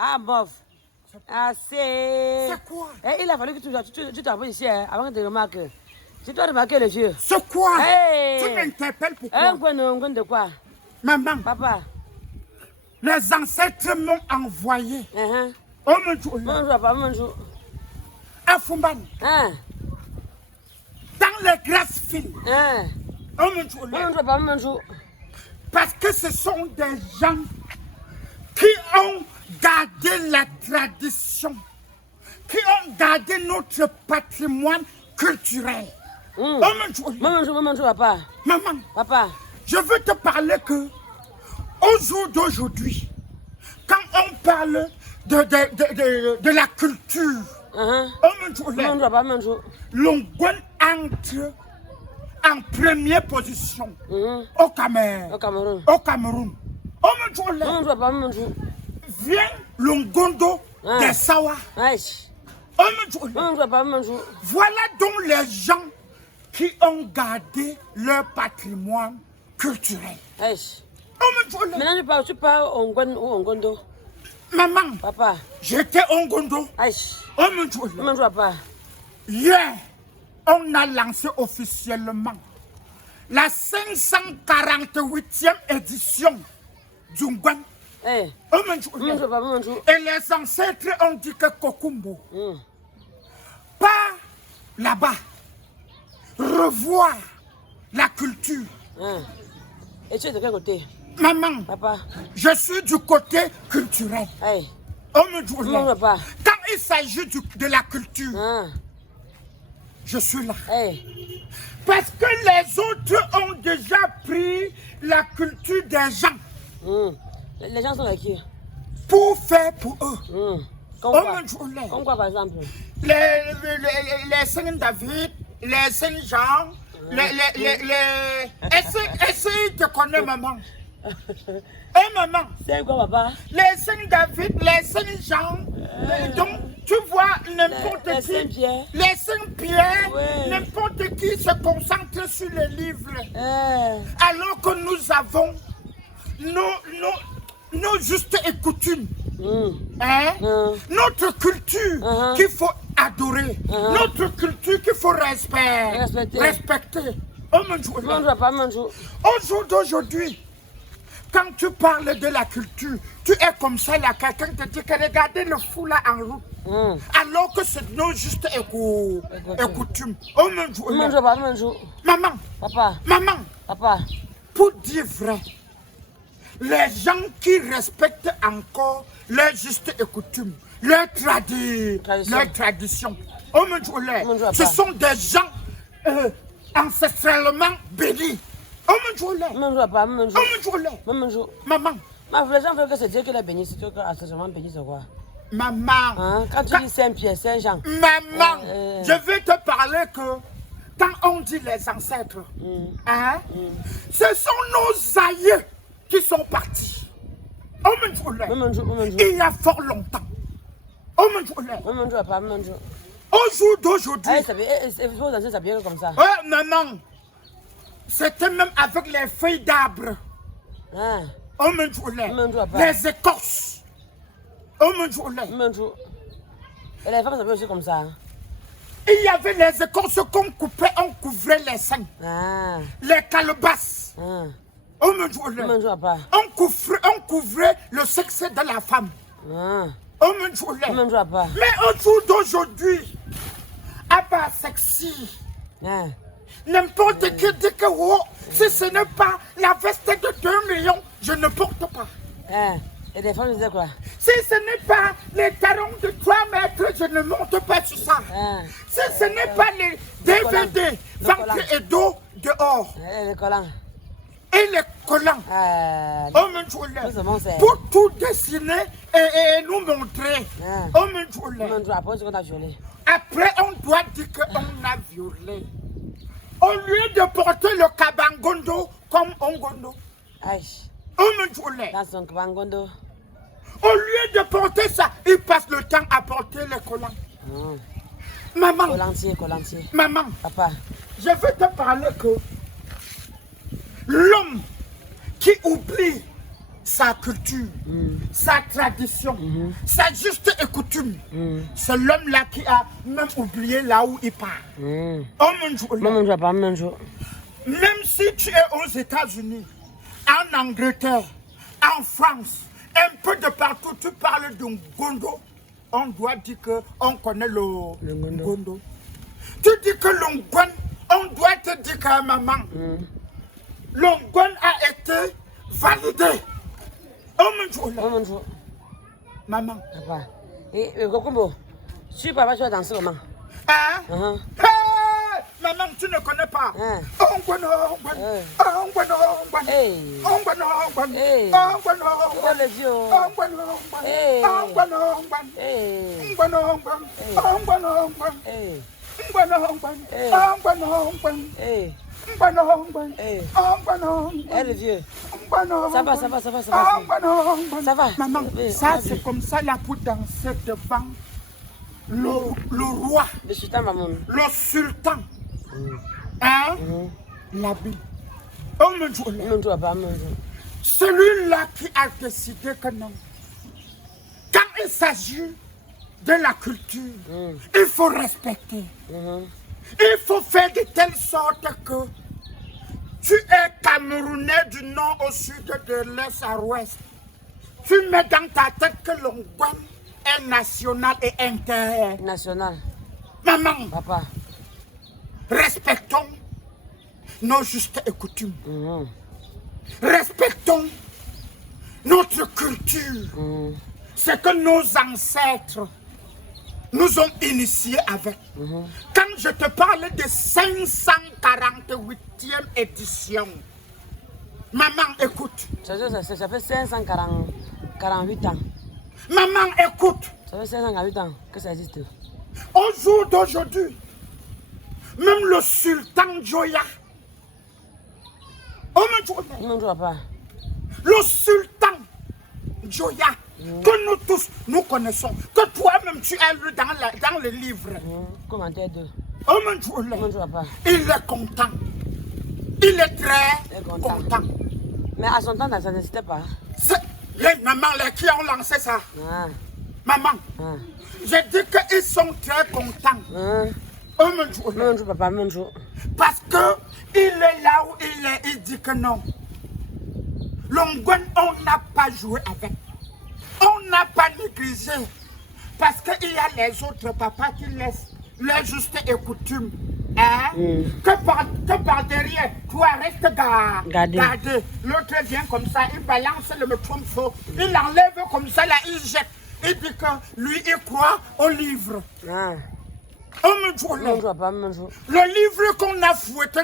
Ah, bof. Ah, c'est quoi? Il a fallu que tu t'envoies ici avant de remarquer. Tu dois remarquer les yeux. C'est quoi? Hey. Tu m'interpelles pourquoi? Un coin de quoi? Maman. Papa. Les ancêtres m'ont envoyé. Oh mon Dieu. Mon Dieu. À Fumban. Dans les grasses fines. Oh mon Dieu. Parce que ce sont des gens qui ont gardé la tradition, qui ont gardé notre patrimoine culturel. Oh mon Dieu. Papa. Maman. Papa. Je veux te parler que au jour d'aujourd'hui, quand on parle de la culture, Longwan entre en première position au Cameroun. Vient Longondo des Sawa. Voilà donc les gens qui ont gardé leur patrimoine culturel. Maintenant, tu parles Ongondo. Maman, Papa. J'étais Ongondo. Papa. Hier, on a lancé officiellement la 548e édition du Ngwan. Et les ancêtres ont dit que Kokumbo, pas là-bas, revoir la culture. Et tu es de quel côté? Maman, Papa. Je suis du côté culturel. Quand il s'agit de la culture, je suis là. Parce que les autres ont déjà pris la culture des gens. Les gens sont avec qui? Pour faire pour eux. Comme quoi par exemple? Les Saint-David, les Saint-Jean, Est-ce que tu connais maman? Maman. C'est quoi papa? Les Saint-David, les Saint-Jean, donc tu vois n'importe qui, les Saint-Pierre, n'importe qui se concentre sur les livres. Alors que nous avons nos justes et coutumes. Notre culture qu'il faut adorer, notre culture qu'il faut respecter. Au jour d'aujourd'hui, quand tu parles de la culture, tu es comme ça, là, quelqu'un te dit que regardez le fou là en route. Alors que c'est nos justes et coutumes. Maman, Papa, pour dire vrai, les gens qui respectent encore leurs justes et coutumes, leurs traditions, ce sont des gens ancestralement bénis. Maman. Les gens veulent que c'est Dieu qui les bénisse, c'est que ancestralement béni, c'est quoi? Maman. Quand tu dis Saint-Pierre, Saint-Jean. Maman, je vais te parler que quand on dit les ancêtres, ce sont nos aïeux qui sont partis. Il y a fort longtemps. Au jour d'aujourd'hui. Comme ça. Maman. C'était même avec les feuilles d'arbres. Les écorces. Et les femmes s'appellent aussi comme ça. Il y avait les écorces qu'on coupait, on couvrait les seins. Les calebasses. On couvrait le sexe de la femme. Mais au jour d'aujourd'hui, à part sexy, n'importe qui dit que si ce n'est pas la veste de 2 millions, je ne porte pas. Et les femmes disaient quoi? Si ce n'est pas les talons de 3 mètres, je ne monte pas sur ça. Si ce n'est pas les DVD, ventre et dos dehors. Les collants. Et les collants. Pour tout dessiner et nous montrer. Après, on doit dire qu'on a violé. Au lieu de porter le kabangondo comme ongondo. Au lieu de porter ça, il passe le temps à porter les collants. Maman. Collantier. Maman. Papa. Je veux te parler que L'homme qui oublie sa culture, sa tradition, sa juste et coutume, c'est l'homme-là qui a même oublié là où il part. Même si tu es aux États-Unis, en Angleterre, en France, un peu de partout, tu parles de Ngondo, on doit dire qu'on connaît le Ngondo. Tu dis que le Ngwan, on doit te dire que maman, le Ngwan a été validé. Maman. Papa. Et Kokumbo, tu papa, tu vas danser comment? Hein? Maman, tu ne connais pas. Elle est vieux. Ça va. Maman, ça c'est comme ça là pour danser devant le roi. Le sultan, maman. Le sultan. Hein? La Bible. Celui-là qui a décidé que non. Quand il s'agit de la culture, il faut respecter. Il faut faire de telle sorte que tu es Camerounais du nord au sud, de l'est à l'ouest. Tu mets dans ta tête que l'Ongwan est national et international. Maman, papa, respectons nos justes et coutumes. Respectons notre culture. C'est que nos ancêtres nous ont initiés avec. Quand je te parle de 548e édition, maman, écoute. Ça fait 548 ans. Maman, écoute. Ça fait 548 ans que ça existe. Au jour d'aujourd'hui, même le sultan Joya, le sultan Joya, que nous tous nous connaissons, que toi-même tu as lu dans le livre. Commentaire 2. Il est content. Il est très content. Mais à son temps, ça n'existait pas. Les mamans qui ont lancé ça. Maman, j'ai dit qu'ils sont très contents. Parce que il est là où il est, il dit que non. L'Ongwan, on n'a pas joué avec. On n'a pas négligé. Parce qu'il y a les autres papas qui laissent les justes et coutumes. Que par derrière, toi reste gardé. L'autre vient comme ça, il balance le trompe, il enlève comme ça, là, il jette. Il dit que lui, il croit au livre. Le livre qu'on a fouetté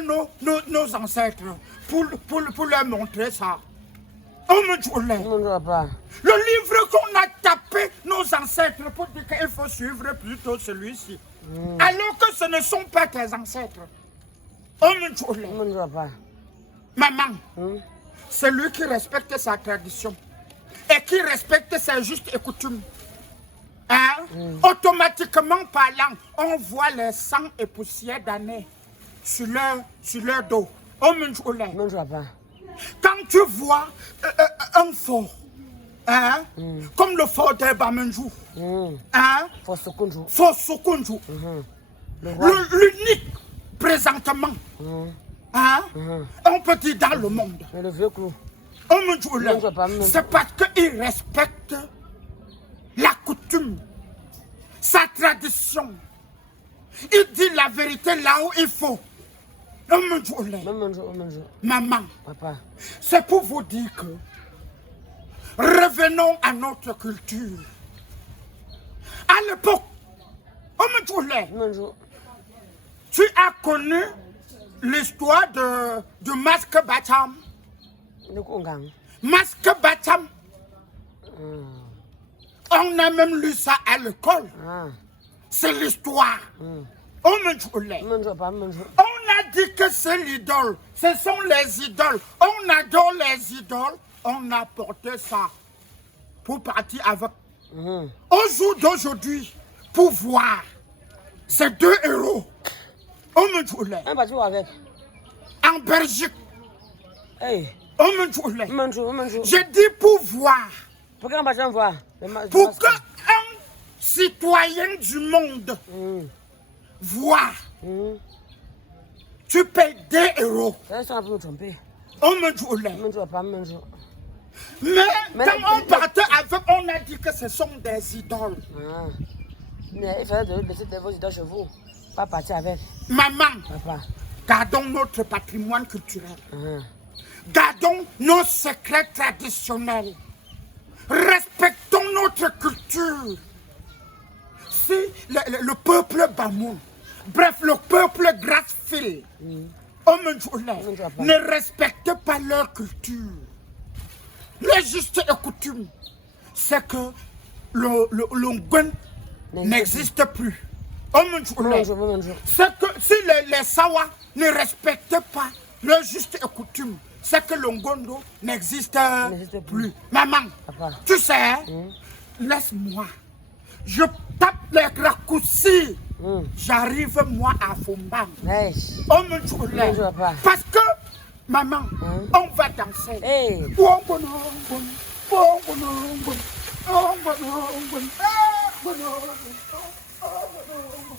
nos ancêtres pour leur montrer ça. Le livre qu'on a tapé nos ancêtres pour dire qu'il faut suivre plutôt celui-ci. Alors que ce ne sont pas tes ancêtres. Maman, celui qui respecte sa tradition et qui respecte ses justes et coutumes, automatiquement parlant, on voit les sangs et poussières d'années sur leur dos. Quand tu vois un fort, comme le fort de Bamenjou, Fort Sokunju, l'unique présentement, on peut dire dans le monde. Le vieux clou. C'est parce qu'il respecte la coutume, sa tradition. Il dit la vérité là où il faut. Maman, c'est pour vous dire que revenons à notre culture. À l'époque, tu as connu l'histoire de Masque Bacham. Masque Bacham. On a même lu ça à l'école. C'est l'histoire. On a dit que c'est l'idole. Ce sont les idoles. On adore les idoles. On a porté ça pour partir avec. Au jour d'aujourd'hui, pour voir ces deux héros, en Belgique, Hey. Je dis pour voir. Pour qu'un patient voit. Pour qu'un citoyen du monde voit. Tu payes 2 euros. Ça peut me tromper. On me joue là. Mais quand on partait avec, on a dit que ce sont des idoles. Mais il fallait laisser vos idoles chez vous. Pas partir avec. Maman, papa, gardons notre patrimoine culturel. Gardons nos secrets traditionnels. Respectons notre culture. Si le peuple Bamoun, bref, le peuple Grassfield, ne respecte pas leur culture, les justes et coutumes, c'est que l'Ongwen n'existe plus. C'est que si les Sawa ne respectent pas leurs justes et coutumes, c'est que l'Ongondo n'existe plus. Maman, tu sais, laisse-moi. Je tape les raccourcis. J'arrive moi à Fombang. Parce que, maman, on va danser.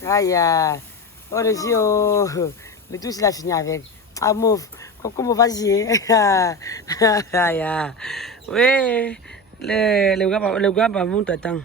Aïe, oh le Dieu, mais tout cela fini avec. Ah, mouf, comment vas-y? Aïe, oui, le gars, mon t'attend.